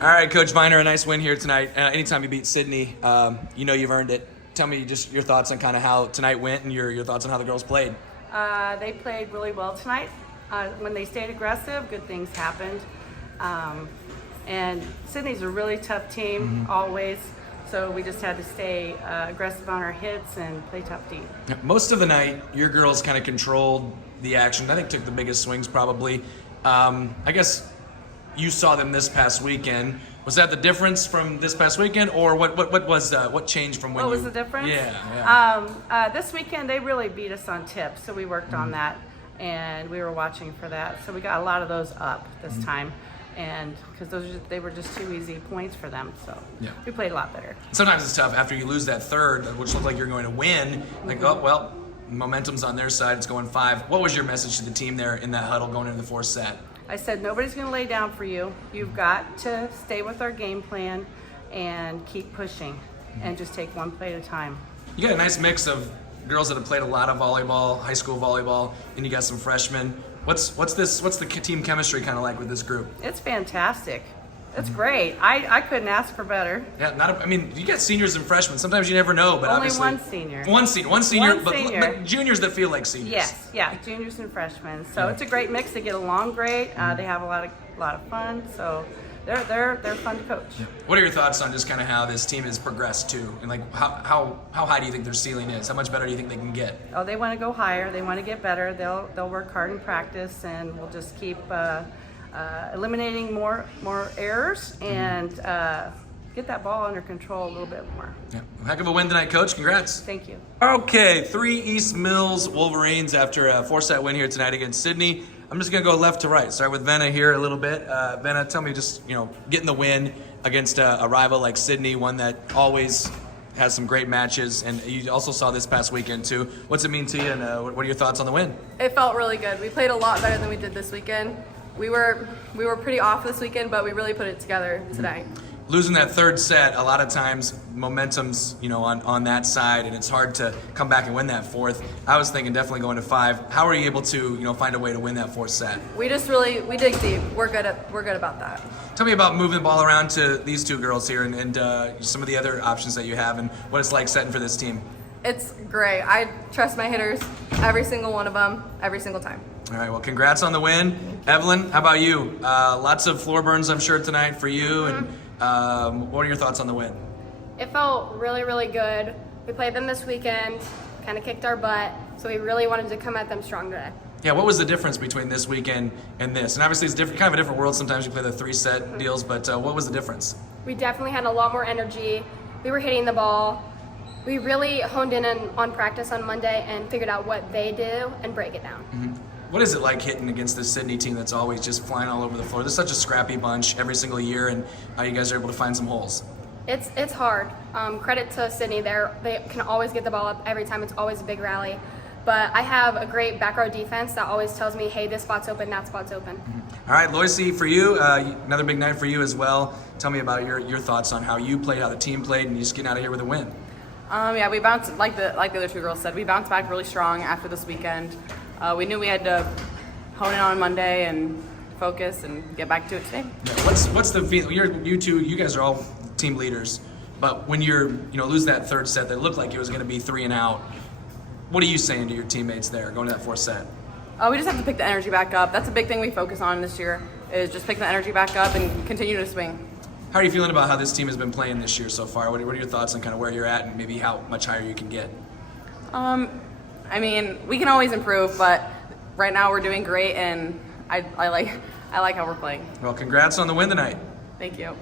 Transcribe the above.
All right, Coach Viner, a nice win here tonight. Anytime you beat Sidney, you know you've earned it. Tell me just your thoughts on kind of how tonight went and your thoughts on how the girls played. They played really well tonight. When they stayed aggressive, good things happened. And Sidney's a really tough team, always. So we just had to stay aggressive on our hits and play tough D. Most of the night, your girls kind of controlled the action. I think took the biggest swings probably. I guess you saw them this past weekend. Was that the difference from this past weekend, or what changed from when? What was the difference? Yeah. This weekend they really beat us on tips, so we worked on that, and we were watching for that. So we got a lot of those up this time, and because they were just too easy points for them. So we played a lot better. Sometimes it's tough after you lose that third, which looked like you're going to win. Like, oh well, momentum's on their side. It's going 5. What was your message to the team there in that huddle going into the fourth set? I said, nobody's going to lay down for you. You've got to stay with our game plan and keep pushing and just take one play at a time. You got a nice mix of girls that have played a lot of volleyball, high school volleyball, and you got some freshmen. What's the team chemistry kind of like with this group? It's fantastic. It's great. I couldn't ask for better. Yeah, you got seniors and freshmen. Sometimes you never know, but Only obviously one senior. One senior, but juniors that feel like seniors. Yes, yeah, juniors and freshmen. So it's a great mix. They get along great. They have a lot of fun. So they're fun to coach. Yeah. What are your thoughts on just kind of how this team has progressed too, and like how high do you think their ceiling is? How much better do you think they can get? Oh, they want to go higher. They want to get better. They'll work hard in practice, and we'll just keep eliminating more errors and get that ball under control a little bit more. Yeah. Heck of a win tonight, Coach. Congrats. Thank you. Okay, 3 East Mills Wolverines after a 4-set win here tonight against Sidney. I'm just going to go left to right. Start with Venna here a little bit. Venna, tell me just, getting the win against a rival like Sidney, one that always has some great matches, and you also saw this past weekend too. What's it mean to you, and what are your thoughts on the win? It felt really good. We played a lot better than we did this weekend. We were pretty off this weekend, but we really put it together tonight. Losing that third set, a lot of times momentum's on that side, and it's hard to come back and win that fourth. I was thinking definitely going to 5. How are you able to find a way to win that fourth set? We dig deep. We're good about that. Tell me about moving the ball around to these two girls here, and some of the other options that you have, and what it's like setting for this team. It's great. I trust my hitters, every single one of them, every single time. All right, well, congrats on the win. Evelyn, how about you? Lots of floor burns, I'm sure, tonight for you. And what are your thoughts on the win? It felt really, really good. We played them this weekend, kind of kicked our butt, so we really wanted to come at them strong today. Yeah, what was the difference between this weekend and this? And obviously it's different, kind of a different world. Sometimes you play the 3-set deals, but what was the difference? We definitely had a lot more energy. We were hitting the ball. We really honed in on practice on Monday and figured out what they do and break it down. What is it like hitting against this Sidney team that's always just flying all over the floor? They're such a scrappy bunch every single year, and you guys are able to find some holes. It's hard. Credit to Sidney there. They can always get the ball up every time. It's always a big rally. But I have a great back row defense that always tells me, hey, this spot's open, that spot's open. All right, Loisy, for you, another big night for you as well. Tell me about your thoughts on how you played, how the team played, and you just getting out of here with a win. Yeah, we bounced, like the other two girls said, we bounced back really strong after this weekend. We knew we had to hone in on Monday and focus and get back to it today. What's the feeling? You guys are all team leaders, but when you're lose that third set that looked like it was going to be 3 and out, what are you saying to your teammates there going to that fourth set? We just have to pick the energy back up. That's a big thing we focus on this year, is just pick the energy back up and continue to swing. How are you feeling about how this team has been playing this year so far? What are your thoughts on kind of where you're at and maybe how much higher you can get? We can always improve, but right now we're doing great, and I like how we're playing. Well, congrats on the win tonight. Thank you.